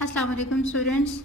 अस्सलाम वालेकुम स्टूडेंट्स।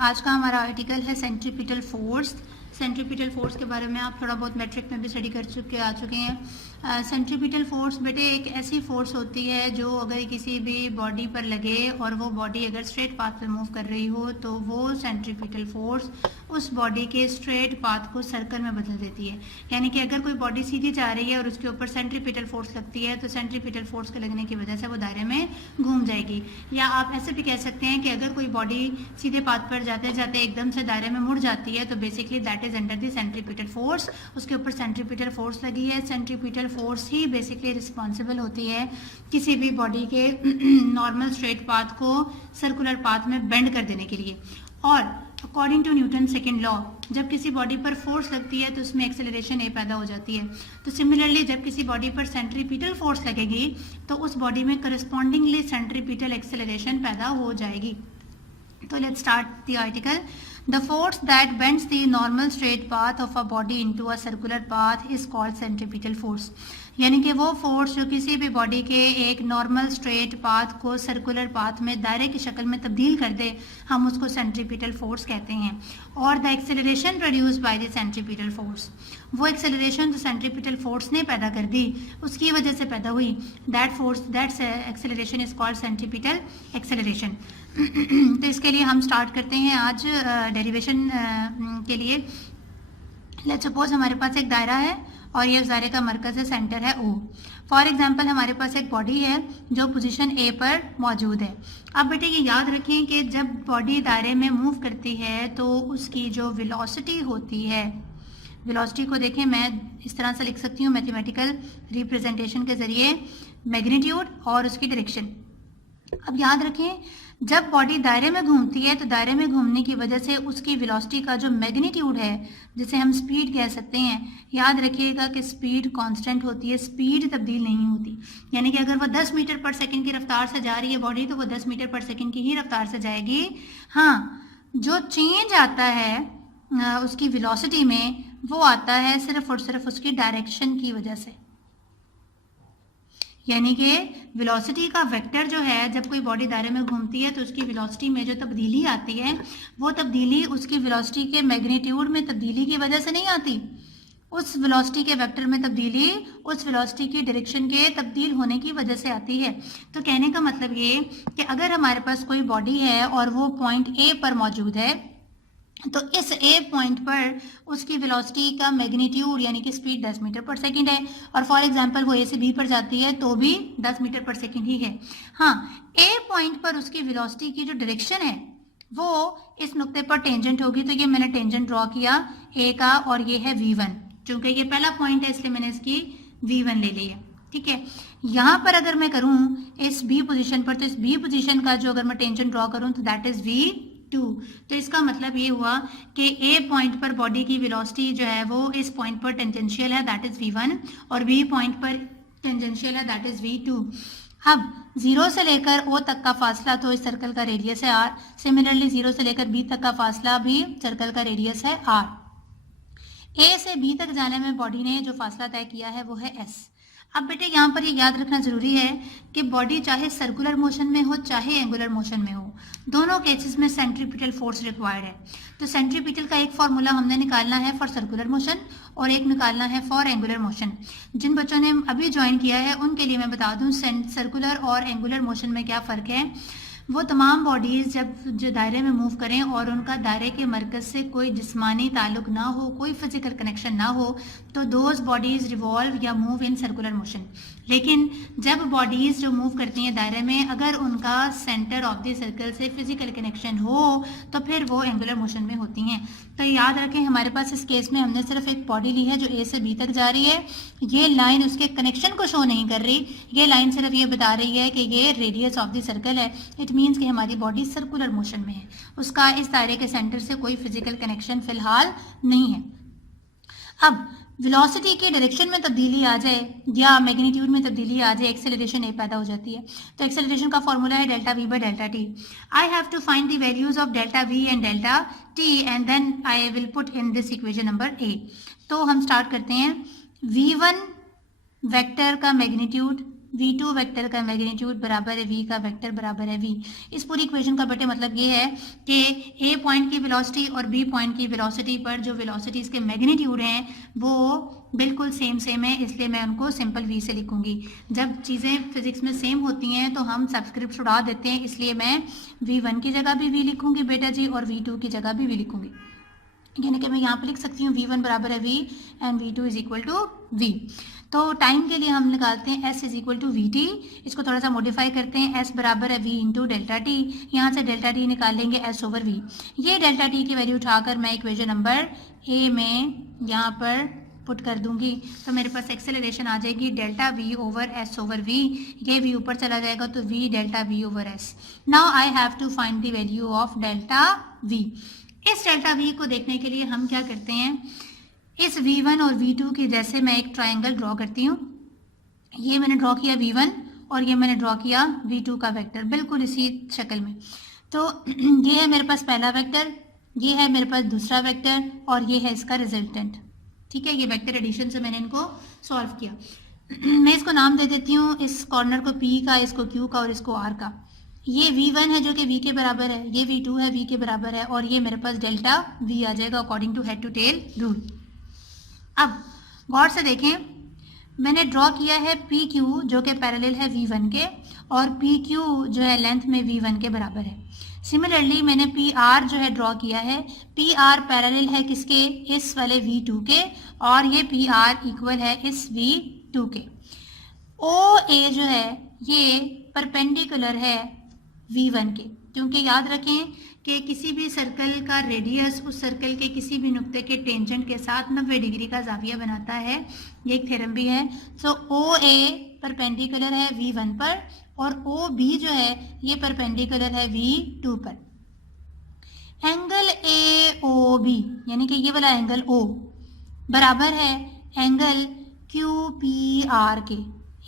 आज का हमारा आर्टिकल है सेंट्रीपिटल फोर्स। सेंट्रीपिटल फोर्स के बारे में आप थोड़ा बहुत मैट्रिक में भी स्टडी कर चुके हैं। सेंट्रीपिटल फोर्स बेटे एक ऐसी फोर्स होती है जो अगर किसी भी बॉडी पर लगे और वो बॉडी अगर स्ट्रेट पाथ पे मूव कर रही हो तो वो सेंट्रीपिटल फोर्स उस बॉडी के स्ट्रेट पाथ को सर्कल में बदल देती है। यानी कि अगर कोई बॉडी सीधी जा रही है और उसके ऊपर सेंट्रीपिटल फोर्स लगती है तो सेंट्रीपिटल फोर्स के लगने की वजह से वो दायरे में घूम जाएगी। या आप ऐसे भी कह सकते हैं कि अगर कोई बॉडी सीधे पाथ पर जाते जाते एकदम से दायरे में मुड़ जाती है तो basically that is under the centripetal force. उसके ऊपर सेंट्रीपिटल फोर्स लगी है। सेंट्रीपिटल फोर्स ही बेसिकली रिस्पॉन्सिबल होती है किसी भी बॉडी के नॉर्मल स्ट्रेट पाथ को सर्कुलर पाथ में बेंड कर देने के लिए। और according to Newton second law जब किसी बॉडी पर फोर्स लगती है तो उसमें एक्सेलरेशन ए पैदा हो जाती है। तो सिमिलरली जब किसी बॉडी पर सेंट्रीपिटल फोर्स लगेगी तो उस बॉडी में करस्पॉन्डिंगली सेंट्रीपिटल एक्सेलरेशन पैदा हो जाएगी। तो let's start the article. The force that bends the normal straight path of a body into a circular path is called centripetal force। यानी कि वो फोर्स जो किसी भी बॉडी के एक नॉर्मल स्ट्रेट पाथ को सर्कुलर पाथ में दायरे की शक्ल में तब्दील कर दे, हम उसको सेंट्रीपिटल फोर्स कहते हैं। और the acceleration produce by the centripetal force, वो एक्सेलरेशन जो सेंट्रीपिटल फोर्स ने पैदा कर दी उसकी वजह से पैदा हुई, that acceleration is called centripetal acceleration. तो इसके लिए हम स्टार्ट करते हैं आज डेरिवेशन के लिए। लेट्स सपोज हमारे पास एक दायरा है और ये उस दायरे का मरकज है, सेंटर है ओ। फॉर एग्जांपल हमारे पास एक बॉडी है जो पोजीशन ए पर मौजूद है। अब बेटे ये याद रखें कि जब बॉडी दायरे में मूव करती है तो उसकी जो वेलोसिटी होती है, वेलोसिटी को देखें मैं इस तरह से लिख सकती हूँ मैथमेटिकल रिप्रेजेंटेशन के जरिए, मैग्नीट्यूड और उसकी डायरेक्शन। अब याद रखें जब बॉडी दायरे में घूमती है तो दायरे में घूमने की वजह से उसकी वेलोसिटी का जो मैग्नीट्यूड है, जिसे हम स्पीड कह सकते हैं, याद रखिएगा कि स्पीड कांस्टेंट होती है, स्पीड तब्दील नहीं होती। यानी कि अगर वो 10 मीटर पर सेकंड की रफ्तार से जा रही है बॉडी तो वो 10 मीटर पर सेकंड की ही रफ्तार से जाएगी। हाँ, जो चेंज आता है उसकी वेलोसिटी में वो आता है सिर्फ और सिर्फ उसकी डायरेक्शन की वजह से। यानी कि वेलोसिटी का वेक्टर जो है जब कोई बॉडी दायरे में घूमती है तो उसकी वेलोसिटी में जो तब्दीली आती है वो तब्दीली उसकी वेलोसिटी के मैग्नीट्यूड में तब्दीली की वजह से नहीं आती, उस वेलोसिटी के वेक्टर में तब्दीली उस वेलोसिटी की डायरेक्शन के तब्दील होने की वजह से आती है। तो कहने का मतलब ये कि अगर हमारे पास कोई बॉडी है और वो पॉइंट ए पर मौजूद है तो इस ए पॉइंट पर उसकी वेलोसिटी का मैग्नीट्यूड यानी कि स्पीड 10 मीटर पर सेकंड है और फॉर एग्जांपल वो ए से बी पर जाती है तो भी 10 मीटर पर सेकंड ही है। हाँ, ए पॉइंट पर उसकी वेलोसिटी की जो डायरेक्शन है वो इस नुक्ते पर टेंजेंट होगी। तो ये मैंने टेंजेंट ड्रॉ किया ए का और ये है V1, चूंकि ये पहला पॉइंट है इसलिए मैंने इसकी V1 ले ली है। ठीक है, यहाँ पर अगर मैं करूँ इस बी पोजिशन पर तो इस बी पोजिशन का जो अगर मैं टेंजेंट ड्रॉ करूँ तो दैट इज V2। तो इसका मतलब ये हुआ कि ए पॉइंट पर बॉडी की वेलोसिटी जो है वो इस पॉइंट पर टेंजेंशियल है दैट इज V1 और बी पॉइंट पर टेंजेंशियल है दैट इज V2। अब 0 से लेकर O तक का फासला तो इस सर्कल का रेडियस है R। सिमिलरली 0 से लेकर B तक का फासला भी सर्कल का रेडियस है R। A से B तक जाने में बॉडी ने जो फासला तय किया है वो है S। अब बेटे यहाँ पर ये याद रखना जरूरी है कि बॉडी चाहे सर्कुलर मोशन में हो चाहे एंगुलर मोशन में हो, दोनों केसेस में सेंट्रीपिटल फोर्स रिक्वायर्ड है। तो सेंट्रीपिटल का एक फॉर्मूला हमने निकालना है फॉर सर्कुलर मोशन और एक निकालना है फॉर एंगुलर मोशन। जिन बच्चों ने अभी ज्वाइन किया है उनके लिए मैं बता दूं सर्कुलर और एंगुलर मोशन में क्या फ़र्क है। वो तमाम बॉडीज़ जब जो दायरे में मूव करें और उनका दायरे के मरकज़ से कोई जिस्मानी ताल्लुक ना हो, कोई फिजिकल कनेक्शन ना हो, तो दोज बॉडीज़ रिवॉल्व या मूव इन सर्कुलर मोशन। लेकिन जब बॉडीज़ जो मूव करती हैं दायरे में अगर उनका सेंटर ऑफ द सर्कल से फिजिकल कनेक्शन हो तो फिर वो एंगुलर मोशन में होती हैं। तो याद रखें हमारे पास इस केस में हमने सिर्फ एक बॉडी ली है जो ए से बी तक जा रही है। ये लाइन उसके कनेक्शन को शो नहीं कर रही, ये लाइन सिर्फ ये बता रही है कि ये रेडियस ऑफ द सर्कल है। इट मीन्स कि हमारी बॉडी सर्कुलर मोशन में है, उसका इस दायरे के सेंटर से कोई फिजिकल कनेक्शन फिलहाल नहीं है। अब वेलोसिटी की डायरेक्शन में तब्दीली आ जाए या मैग्नीट्यूड में तब्दीली आ जाए, एक्सेलरेशन ए पैदा हो जाती है। तो एक्सेलरेशन का फॉर्मूला है delta V by delta T. I have to find the values of delta V and delta T and then I will put in this equation number A. तो हम स्टार्ट करते हैं। V1 वेक्टर का magnitude v2 vector का magnitude बराबर है v का vector बराबर है v। इस पूरी इक्वेशन का बेटे मतलब ये है कि a पॉइंट की वेलोसिटी और b पॉइंट की वेलोसिटी पर जो वेलोसिटीज के मैग्नीट्यूड हैं वो बिल्कुल सेम है, इसलिए मैं उनको सिंपल v से लिखूंगी। जब चीज़ें फिजिक्स में सेम होती हैं तो हम सब्सक्रिप्ट उड़ा देते हैं, इसलिए मैं v1 की जगह भी v लिखूंगी बेटा जी और v2 की जगह भी v लिखूंगी। यानी कि मैं यहाँ पर लिख सकती हूँ v1 बराबर है v and v2 is equal to v। तो टाइम के लिए हम निकालते हैं s is equal to V T, इसको थोड़ा सा मॉडिफाई करते हैं, s बराबर है v इंटू डेल्टा टी, यहाँ से डेल्टा टी निकालेंगे s ओवर v। ये डेल्टा टी की वैल्यू उठाकर मैं इक्वेशन नंबर a में यहाँ पर पुट कर दूंगी, तो मेरे पास एक्सेलरेशन आ जाएगी delta v over s over v। ये v ऊपर चला जाएगा तो v delta v over s। Now I have to find the value of delta v। इस डेल्टा v को देखने के लिए हम क्या करते हैं, इस v1 और v2 के जैसे मैं एक ट्रायंगल ड्रॉ करती हूँ। ये मैंने ड्रॉ किया v1 और ये मैंने ड्रॉ किया v2 का वेक्टर, बिल्कुल इसी शक्ल में। तो ये है मेरे पास पहला वेक्टर, ये है मेरे पास दूसरा वेक्टर और ये है इसका रिजल्टेंट। ठीक है, ये वेक्टर एडिशन से मैंने इनको सॉल्व किया। मैं इसको नाम दे देती हूँ, इस कॉर्नर को p का, इसको q का और इसको r का। ये v1 है जो कि v के बराबर है, ये v2 है v के बराबर है और ये मेरे पास डेल्टा v आ जाएगा according to head to tail rule. अब गौर से देखें, मैंने ड्रॉ किया है पी क्यू जो कि पैरेलल है v1 के और पी क्यू जो है लेंथ में v1 के बराबर है। सिमिलरली मैंने पी आर जो है ड्रॉ किया है, पी आर पैरेलल है किसके, इस वाले v2 के और ये पी आर इक्वल है इस v2 के। ओ ए जो है ये परपेंडिकुलर है v1 के, क्योंकि याद रखें कि किसी भी सर्कल का रेडियस उस सर्कल के किसी भी नुक्ते के टेंजेंट के साथ 90 डिग्री का जाविया बनाता है, ये एक थ्योरम भी है। सो ओ ए परपेंडिकुलर है v1 पर और ओ बी जो है ये परपेंडिकुलर है v2 पर। एंगल ए ओ बी यानी कि ये वाला एंगल ओ बराबर है एंगल क्यू पी आर के,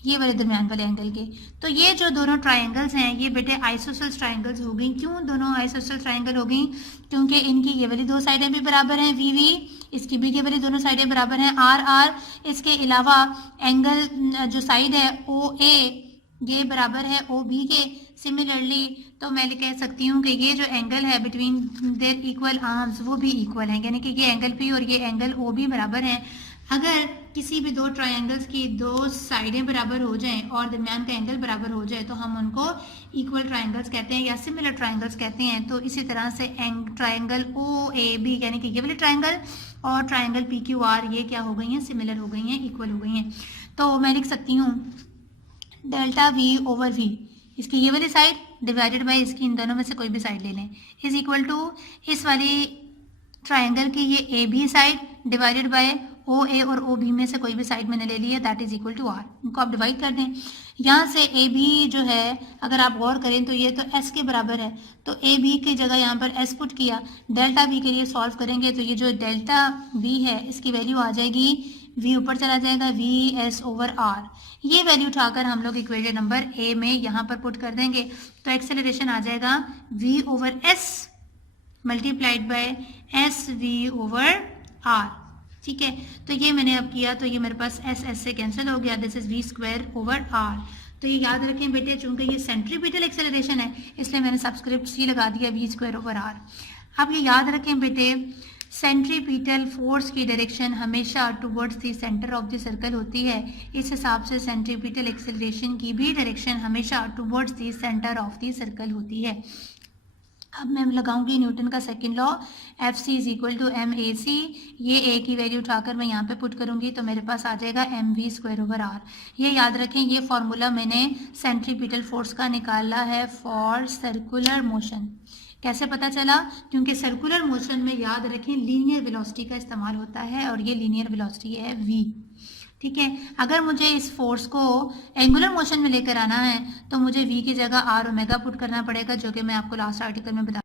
ये वाले दरमियान वाले एंगल के। तो ये जो दोनों ट्रायंगल्स हैं ये बेटे आइसोसेल्स ट्रायंगल्स हो गई। क्यों दोनों आइसोसेल्स ट्रायंगल हो गई, क्योंकि इनकी ये वाली दो साइडें भी बराबर हैं वी वी, इसकी भी ये वाली दोनों साइडें बराबर हैं आर आर। इसके अलावा एंगल जो साइड है ओ ए ये बराबर है ओ बी के। सिमिलरली तो मैं कह सकती हूँ कि ये जो एंगल है बिटवीन देयर इक्वल आर्म्स वो भी इक्वल है, यानी कि ये एंगल पी और ये एंगल ओ भी बराबर हैं। अगर किसी भी दो ट्रायंगल्स की दो साइडें बराबर हो जाएं और दरमियान का एंगल बराबर हो जाए तो हम उनको इक्वल ट्रायंगल्स कहते हैं या सिमिलर ट्रायंगल्स कहते हैं। तो इसी तरह से ट्रायंगल ओ ए बी यानी कि ये वाले ट्रायंगल और ट्रायंगल पी क्यू आर ये क्या हो गई हैं, सिमिलर हो गई हैं, इक्वल हो गई हैं। तो मैं लिख सकती हूँ डेल्टा वी ओवर वी, इसकी ये वाली साइड डिवाइडेड बाय इसकी इन दोनों में से कोई भी साइड ले लें, इज इक्वल टू इस वाली ट्रायंगल की ये A B side divided by O A और ओ बी में से कोई भी साइड मैंने ले ली है, that is equal to R. इनको आप डिवाइड कर दें। यहाँ से ए बी जो है अगर आप गौर करें तो ये तो एस के बराबर है, तो ए बी की जगह यहाँ पर एस पुट किया। डेल्टा बी के लिए सॉल्व करेंगे तो ये जो डेल्टा बी है इसकी वैल्यू आ जाएगी v ऊपर चला जाएगा वी एस ओवर आर। ये वैल्यू उठाकर हम लोग इक्वेशन नंबर ए में यहाँ पर पुट कर देंगे तो एक्सेलरेशन आ जाएगा v over S multiplied by S V over R. ठीक है, तो ये मैंने अब किया तो ये मेरे पास एस एस से कैंसिल हो गया, this is V square over R. तो ये याद रखें बेटे, चूंकि ये सेंट्रीपिटल एक्सेलरेशन है इसलिए मैंने सबस्क्रिप्ट सी लगा दिया वी स्क्वायर ओवर आर। अब ये याद रखें बेटे, सेंट्रीपिटल फोर्स की डायरेक्शन हमेशा towards the centre of the circle होती है, इस हिसाब से सेंट्रीपिटल एक्सेलरेशन की भी डायरेक्शन हमेशा towards the centre of the circle होती है। अब मैं लगाऊंगी न्यूटन का second law, F C is equal to M A C. ये ए की वैल्यू उठाकर मैं यहाँ पे पुट करूंगी तो मेरे पास आ जाएगा M V square over R. ये याद रखें, ये फॉर्मूला मैंने सेंट्रीपिटल फोर्स का निकाला है फॉर सर्कुलर मोशन। कैसे पता चला, क्योंकि सर्कुलर मोशन में याद रखें लीनियर वेलोसिटी का इस्तेमाल होता है और ये लीनियर वेलोसिटी है v। ठीक है, अगर मुझे इस फोर्स को एंगुलर मोशन में लेकर आना है तो मुझे v की जगह r ओमेगा पुट करना पड़ेगा, जो कि मैं आपको लास्ट आर्टिकल में बता